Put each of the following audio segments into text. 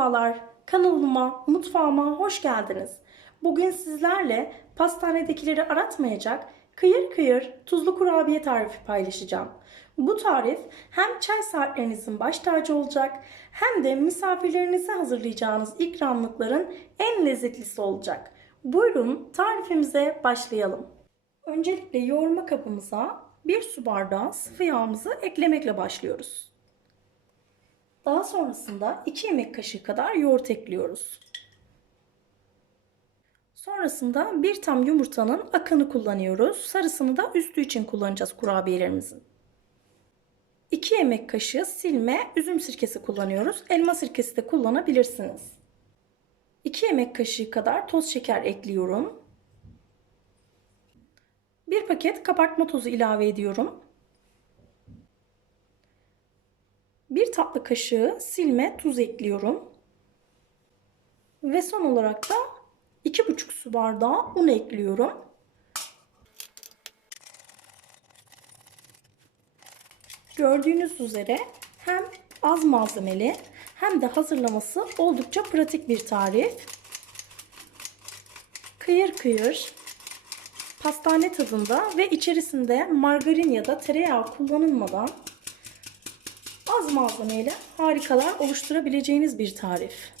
Merhabalar, kanalıma, mutfağıma hoş geldiniz. Bugün sizlerle pastanedekileri aratmayacak kıyır kıyır tuzlu kurabiye tarifi paylaşacağım. Bu tarif hem çay saatlerinizin baş tacı olacak hem de misafirlerinize hazırlayacağınız ikramlıkların en lezzetlisi olacak. Buyurun tarifimize başlayalım. Öncelikle yoğurma kabımıza 1 su bardağı sıvı yağımızı eklemekle başlıyoruz. Daha sonrasında 2 yemek kaşığı kadar yoğurt ekliyoruz. Sonrasında bir tam yumurtanın akını kullanıyoruz. Sarısını da üstü için kullanacağız kurabiyelerimizin. 2 yemek kaşığı silme üzüm sirkesi kullanıyoruz. Elma sirkesi de kullanabilirsiniz. 2 yemek kaşığı kadar toz şeker ekliyorum. 1 paket kabartma tozu ilave ediyorum. 1 tatlı kaşığı silme tuz ekliyorum. Ve son olarak da 2,5 su bardağı un ekliyorum. Gördüğünüz üzere hem az malzemeli hem de hazırlaması oldukça pratik bir tarif. Kıyır kıyır, pastane tadında ve içerisinde margarin ya da tereyağı kullanılmadan az malzemeyle harikalar oluşturabileceğiniz bir tarif.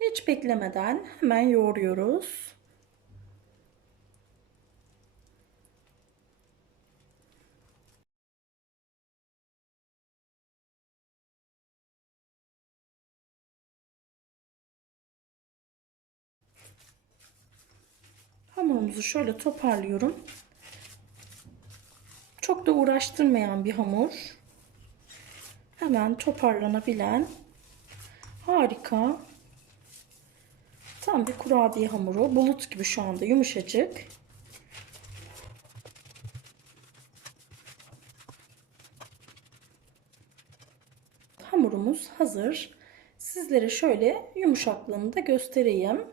Hiç beklemeden hemen yoğuruyoruz. Hamurumuzu şöyle toparlıyorum. Çok da uğraştırmayan bir hamur. Hemen toparlanabilen harika, tam bir kurabiye hamuru. Bulut gibi şu anda yumuşacık. Hamurumuz hazır. Sizlere şöyle yumuşaklığını da göstereyim.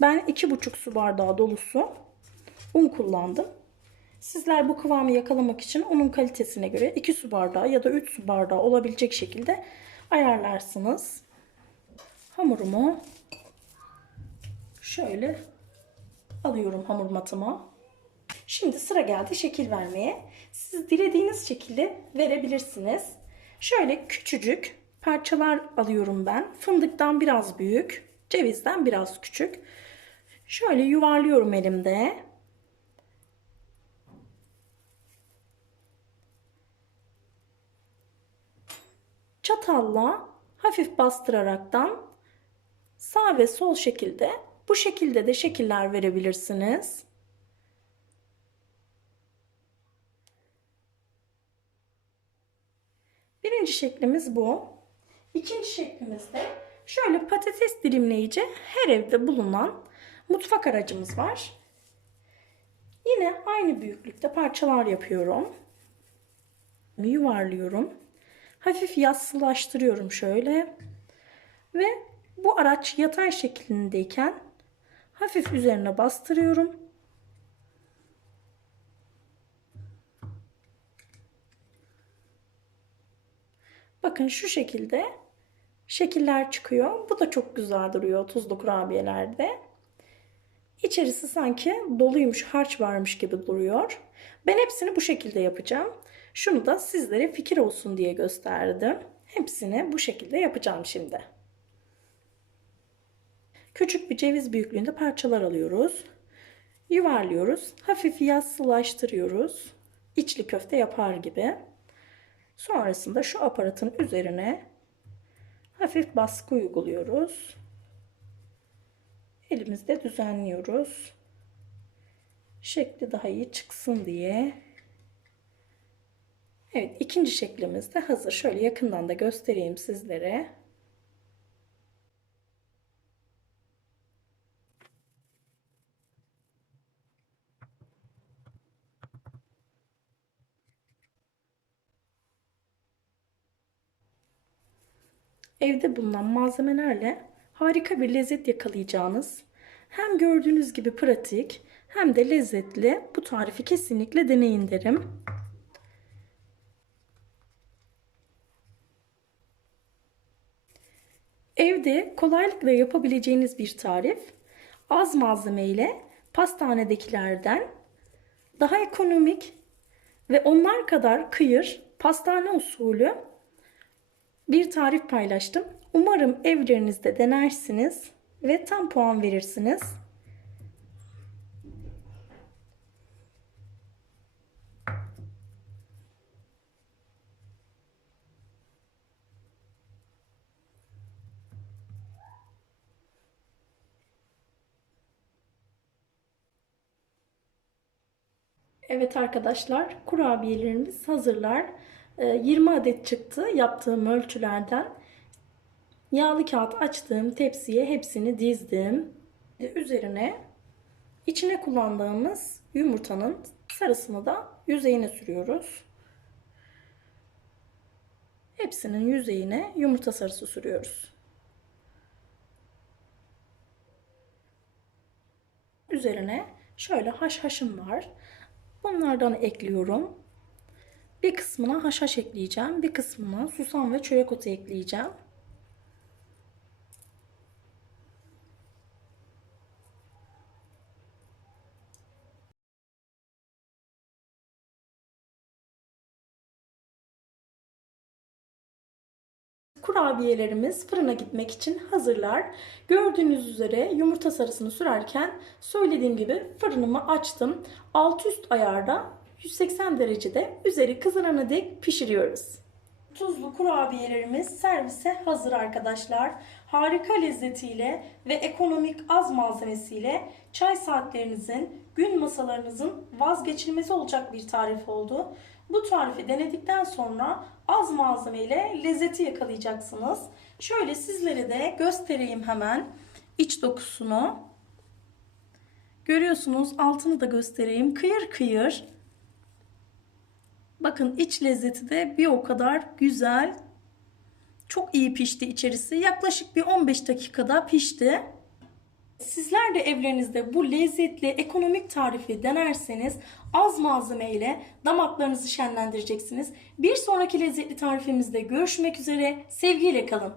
Ben 2,5 su bardağı dolusu un kullandım. Sizler bu kıvamı yakalamak için unun kalitesine göre 2 su bardağı ya da 3 su bardağı olabilecek şekilde ayarlarsınız. Hamurumu şöyle alıyorum hamur matıma. Şimdi sıra geldi şekil vermeye. Siz dilediğiniz şekilde verebilirsiniz. Şöyle küçücük parçalar alıyorum ben. Fındıktan biraz büyük, cevizden biraz küçük. Şöyle yuvarlıyorum elimde. Çatalla hafif bastıraraktan sağ ve sol şekilde, bu şekilde de şekiller verebilirsiniz. Birinci şeklimiz bu. İkinci şeklimizde şöyle patates dilimleyici her evde bulunan mutfak aracımız var. Yine aynı büyüklükte parçalar yapıyorum. Yuvarlıyorum. Hafif yassılaştırıyorum şöyle. Ve bu araç yatay şeklindeyken hafif üzerine bastırıyorum. Bakın şu şekilde şekiller çıkıyor. Bu da çok güzel duruyor tuzlu kurabiyelerde. İçerisi sanki doluymuş, harç varmış gibi duruyor. Ben hepsini bu şekilde yapacağım. Şunu da sizlere fikir olsun diye gösterdim. Hepsini bu şekilde yapacağım şimdi. Küçük bir ceviz büyüklüğünde parçalar alıyoruz. Yuvarlıyoruz. Hafif yassılaştırıyoruz. İçli köfte yapar gibi. Sonrasında şu aparatın üzerine hafif baskı uyguluyoruz. Elimizde düzenliyoruz. Şekli daha iyi çıksın diye. Evet, ikinci şeklimiz de hazır. Şöyle yakından da göstereyim sizlere. Evde bulunan malzemelerle harika bir lezzet yakalayacağınız, hem gördüğünüz gibi pratik hem de lezzetli bu tarifi kesinlikle deneyin derim. Evde kolaylıkla yapabileceğiniz bir tarif. Az malzeme ile pastanedekilerden daha ekonomik ve onlar kadar kıyır, pastane usulü bir tarif paylaştım. Umarım evlerinizde denersiniz ve tam puan verirsiniz. Evet arkadaşlar, kurabiyelerimiz hazırlar. 20 adet çıktı yaptığım ölçülerden. Yağlı kağıt açtığım tepsiye hepsini dizdim. Üzerine içine kullandığımız yumurtanın sarısını da yüzeyine sürüyoruz. Hepsinin yüzeyine yumurta sarısı sürüyoruz. Üzerine şöyle haşhaşım var. Bunlardan ekliyorum. Bir kısmına haşhaş ekleyeceğim. Bir kısmına susam ve çörek otu ekleyeceğim. Kurabiyelerimiz fırına gitmek için hazırlar. Gördüğünüz üzere yumurta sarısını sürerken söylediğim gibi fırınımı açtım. Alt üst ayarda 180 derecede üzeri kızarana dek pişiriyoruz. Tuzlu kurabiyelerimiz servise hazır arkadaşlar. Harika lezzetiyle ve ekonomik az malzemesiyle çay saatlerinizin, gün masalarınızın vazgeçilmezi olacak bir tarif oldu. Bu tarifi denedikten sonra az malzemeyle lezzeti yakalayacaksınız. Şöyle sizlere de göstereyim hemen iç dokusunu. Görüyorsunuz, altını da göstereyim. Kıyır kıyır. Bakın iç lezzeti de bir o kadar güzel. Çok iyi pişti içerisi. Yaklaşık bir 15 dakikada pişti. Sizler de evlerinizde bu lezzetli ekonomik tarifi denerseniz az malzeme ile damaklarınızı şenlendireceksiniz. Bir sonraki lezzetli tarifimizde görüşmek üzere. Sevgiyle kalın.